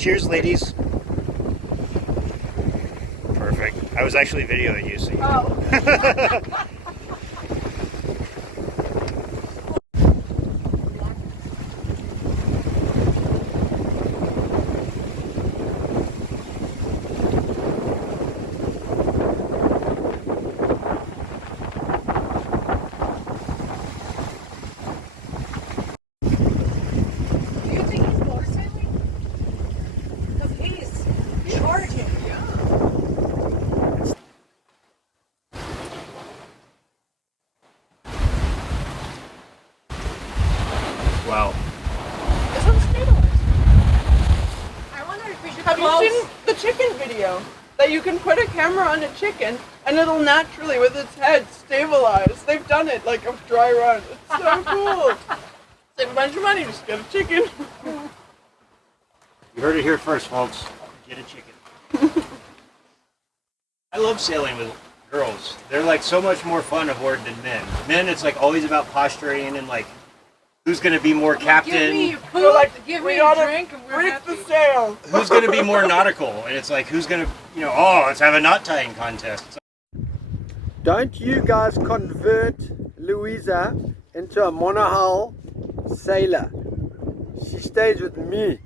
Cheers, ladies. Perfect. I was actually videoing you, so you Oh. Wow. This one's stabilized. I wonder if we should. Have you seen the chicken video? That you can put a camera on a chicken and it'll naturally, with its head, stabilize. They've done it like a dry run. It's so cool. Save a bunch of money, just get a chicken. You heard it here first, folks. Get a chicken. I love sailing with girls. They're like so much more fun aboard than men. Men, it's like always about posturing and like who's going to be more captain. Give me your food, like, give we me a gotta drink, and we're reef happy. the sail. Who's going to be more nautical? And it's like who's going to, you know, oh, let's have a knot tying contest. Don't you guys convert Louisa into a monohull sailor. She stays with me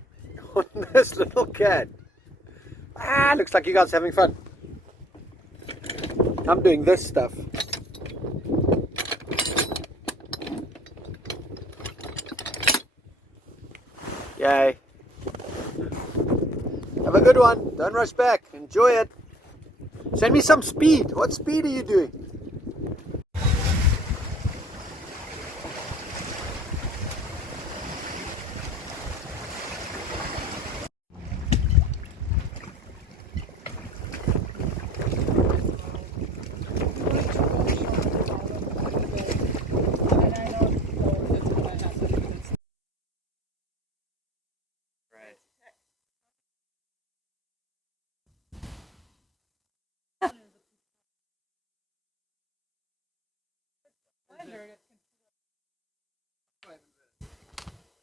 on this little cat. Ah, looks like you guys are having fun. I'm doing this stuff. Yay. Have a good one. Don't rush back. Enjoy it. Send me some speed. What speed are you doing?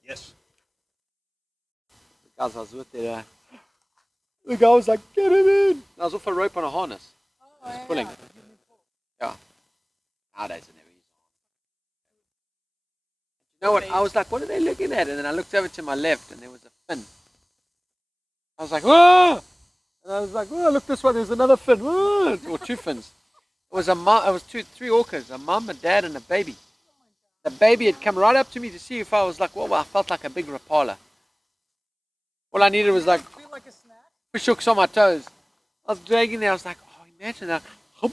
Yes. Guys, I was with there. The guy was like, get him in. I was off a rope on a harness. I was pulling. Yeah. Nowadays I never use a harness. You know what? I was like, what are they looking at? And then I looked over to my left and there was a fin. I was like, whoa! And I was like, oh, look this way, there's another fin. Whoa! Or two fins. It was three orcas, a mum, a dad, and a baby. The baby had come right up to me to see if I was like, whoa, I felt like a big rapala. All I needed was like, push hooks on my toes. I was dragging there, I was like, oh, imagine that. It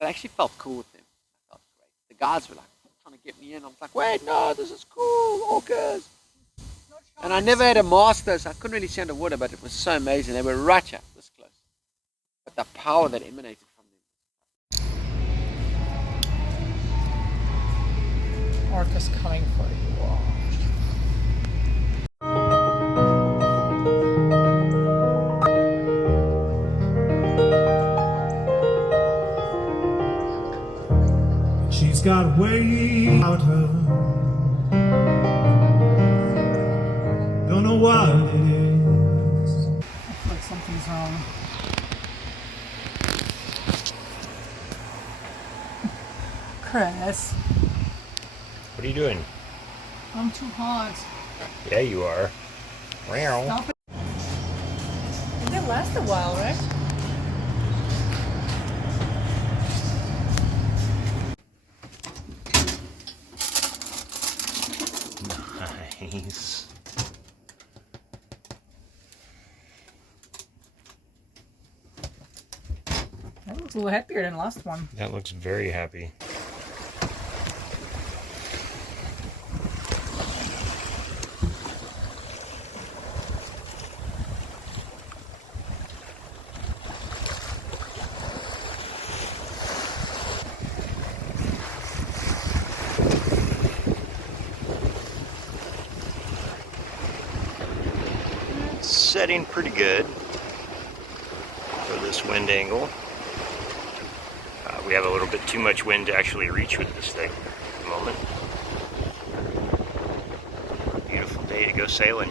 actually felt cool with them. It felt great. The guards were like trying to get me in. I was like, wait, no, this is cool, orcas. And I never had a master, so I couldn't really see underwater, but it was so amazing. They were right here, this close. But the power that emanated from them. Orca's coming for you all. She's got way out her. Don't know what it is. I feel like something's wrong. Chris, What are you doing? I'm too hot. Yeah, you are. Meow. Stop it. It did last a while, right? Nice. That looks a little happier than the last one. That looks very happy. Setting pretty good for this wind angle. We have a little bit too much wind to actually reach with this thing at the moment. Beautiful day to go sailing.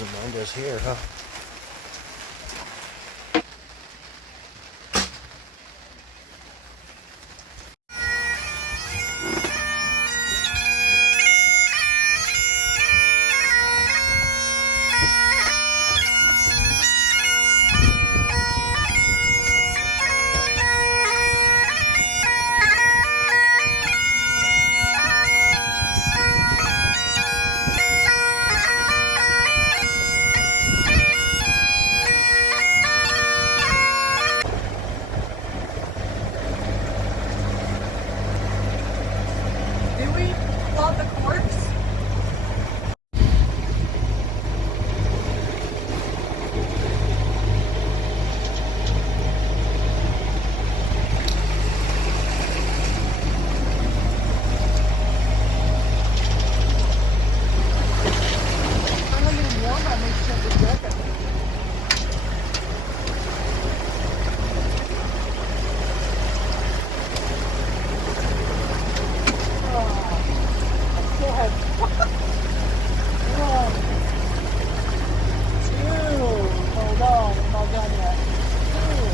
doesn't mind us here, huh? Did we plot the course? I'm not even warm. I make sure the jacket. Go ahead. One, two. Hold on, I'm not done yet. Two.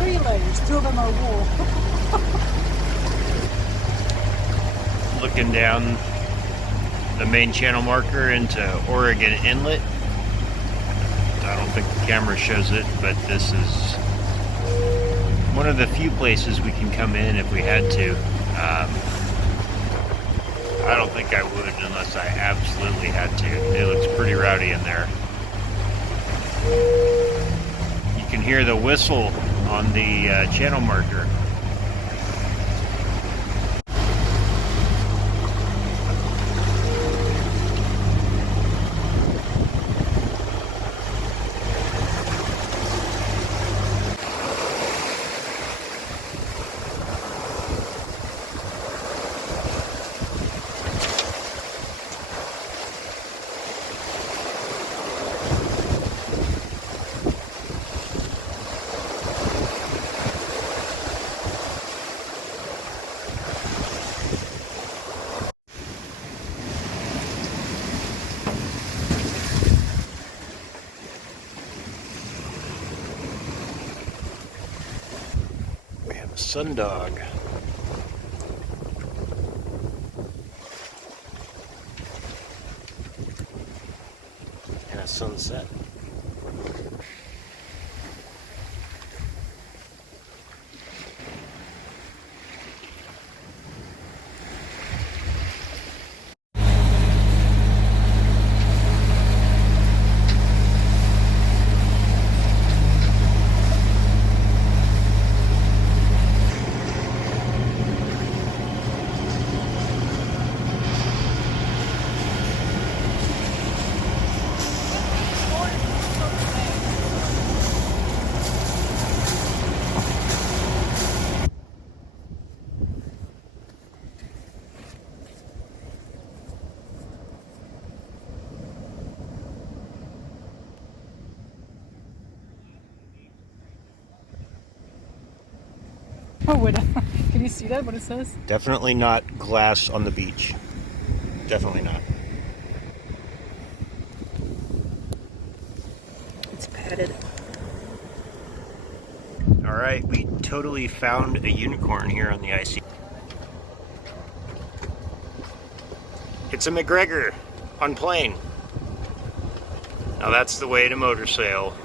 3 layers. 2 of them are wool. Looking down the main channel marker into Oregon Inlet. I don't think the camera shows it, but this is one of the few places we can come in if we had to. I don't think I would unless I absolutely had to. It looks pretty rowdy in there. You can hear the whistle on the channel marker. We have a sundog. And a sunset. Oh, what? Can you see that? What it says? Definitely not glass on the beach. Definitely not. It's padded. All right, we totally found a unicorn here on the icy. It's a McGregor on plane. Now that's the way to motor sail.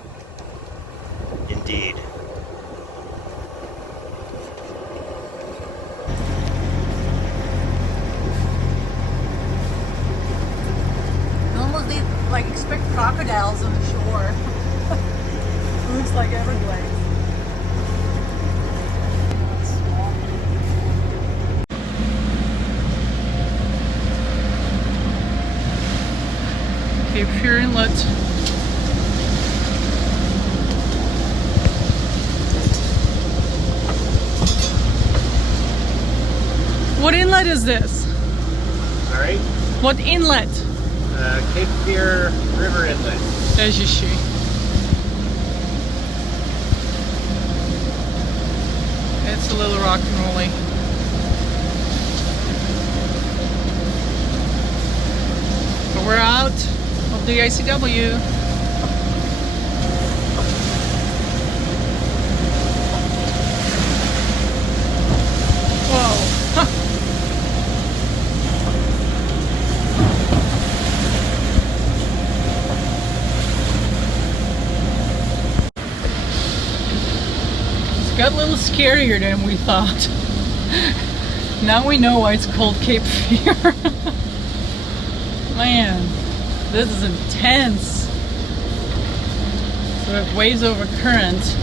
Indeed. Normally, like, expect crocodiles on the shore. It looks like Everglades. Cape Fear Inlet. What inlet is this? All right, What inlet? Cape Fear River Inlet. As you see. It's a little rock and rolly. But we're out of the ICW. Whoa. Huh. It's got a little scarier than we thought. Now we know why it's called Cape Fear. Man, this is intense. So it waves over current.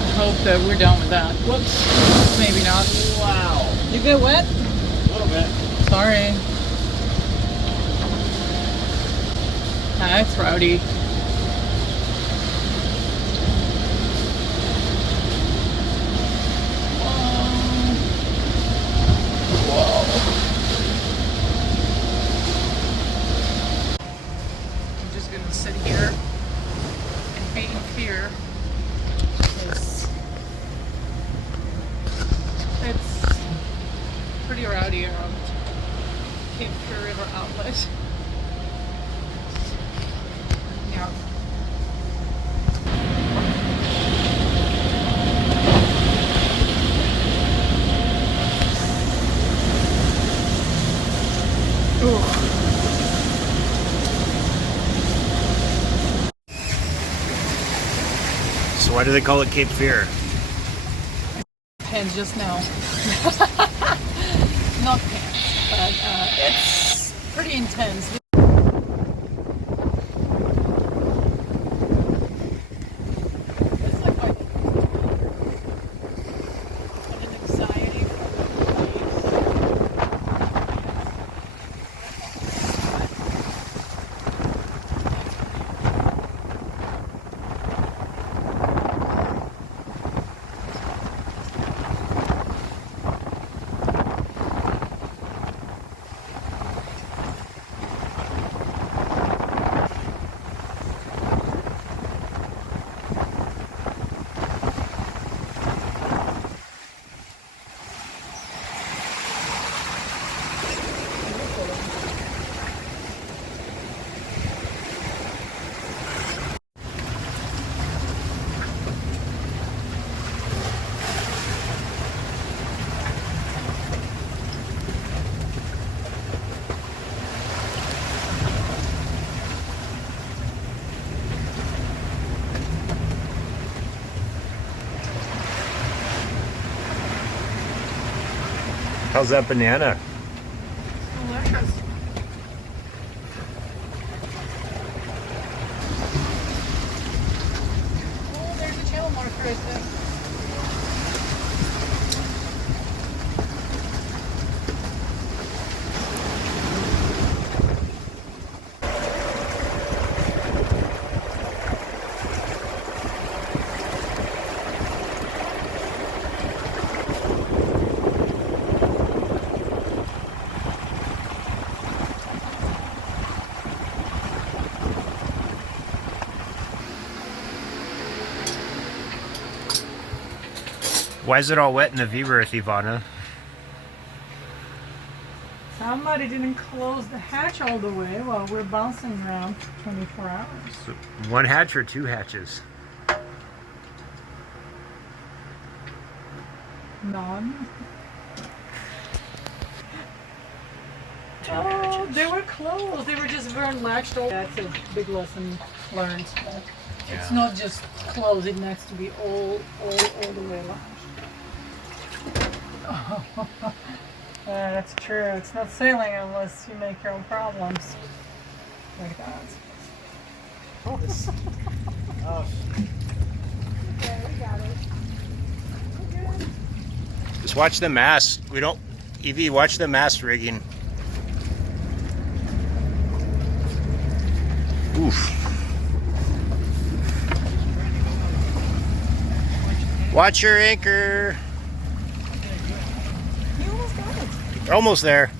I hope that we're done with that. Whoops. Maybe not. Wow. You get wet? A little bit. Sorry. That's rowdy. I'm just gonna sit here and be in fear. It's pretty rowdy around Cape Fear River outlet. Yeah. So why do they call it Cape Fear? Pants just now. Not pants, but it's pretty intense. It's like an anxiety for How's that banana? delicious. Oh, there's a channel marker right there. Why is it all wet in the V-berth, Ivana? Somebody didn't close the hatch all the way while we're bouncing around for 24 hours. So one hatch or two hatches? None. Two Oh, hatches. they were closed. They were just weren't latched over. That's a big lesson learned. It's Yeah. not just closed. It needs to be all the way latched. That's true. It's not sailing unless you make your own problems. Like that. Oh. Yeah, we got it. We're good. Just watch the mast. We don't... Evie, watch the mast rigging. Oof. Watch your anchor. You almost got it. We're almost there.